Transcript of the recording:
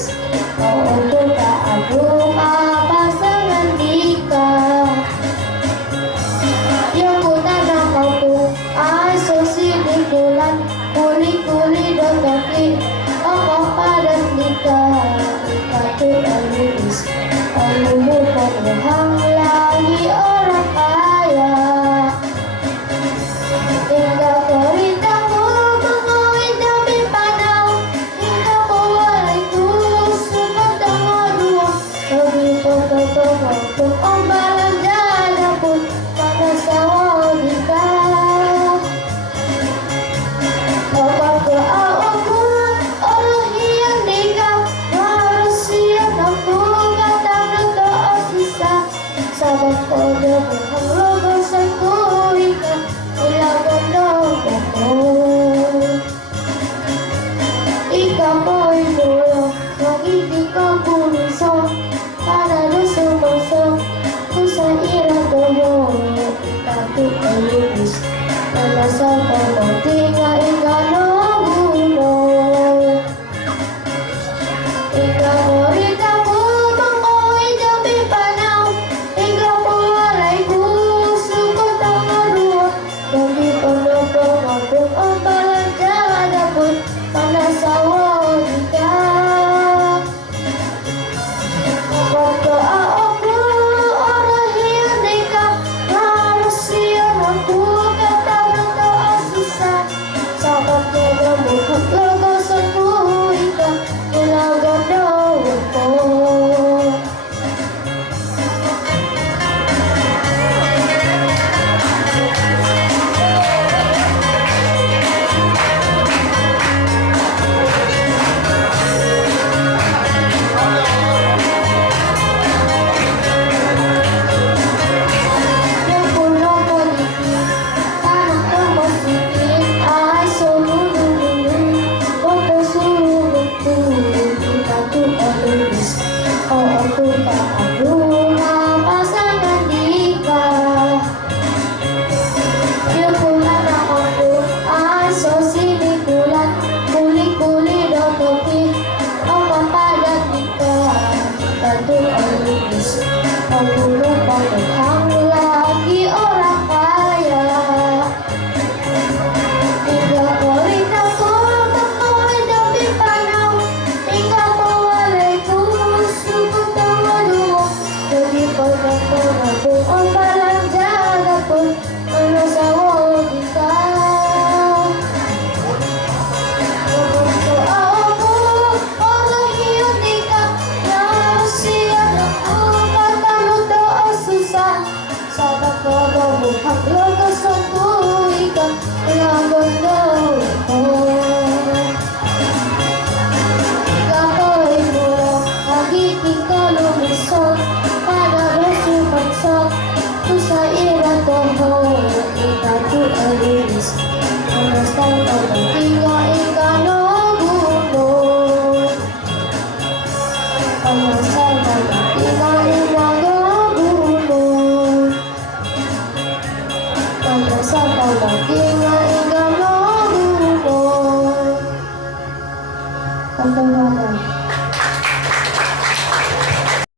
lumis. Oo ko ka, abo ka, pasangan di ka. Yung puta ng kaupo ay susilikulan, kuli-kuli daw kaki, ako parang di ka. Ikato ang lumis, ang lumupot muhang lagi orang kaya. Ikaw ko rin ako, mangawin dami panaw. Ikaw ko walay gusto, pagtangaruwa. Sabi ko kung ang balang dadapot, panasawa di ka. Kapag ko ako, orahiyang di ka. Marasiyan ako, katang taas isa. Sabag ko na buhang rogasan ko ikaw. Ilagan lang ako. Ikaw ko'y mula, magiging kang puliso. Para na sumasok, kung sa irato mo. Ikaw ko'y lubis, na nasa pagdating na ikaw na gulo. Ikaw ko rin ako, mangko'y dami panaw. Ikaw ko walay gusto, pagtangaruwa. Dami pa na pangabot, ang balang dadapot, panasawa di ka. Kapag ka ako, orahiyang di ka. Marasiyan ako, katang taas isa. Sabag ko na mukhang lagasan ko ikaw. Ilagan daw ako. Yung pulong politik, tanang kang masikip, ay sululululul. Huwag ka sulululul, ikaw ko ang lumis. Oo ko ka ang luma, pasangan di ka. Yung pulang ako ay susilikulan, kuli-kuli daw topi, ang papalag di ka. Ikaw ko ang lumis, ang ulo pang mukhang lagi orang kaya. Ikaw ko rin ako, mangko'y dami panaw. Ikaw ko walay gusto, pagtangaruwa. Dami pa na pangabot, ang balang dadapot, panasawa di ka. Kapag ko ako, orahiyang di ka. Narasiyan ako, katang taas isa. Sabag ko na mukhang lagasan ko ikaw. Ilagan daw ako. Ikaw ko'y mula, magiging ka lumisot. Para na sumagsok, kung sa irato mo. Ikaw ko ang lumis, basta pagdating na ikaw na gulo. Basta pagdating na ikaw na gulo. Basta pagdating na ikaw na gulo. Pagdating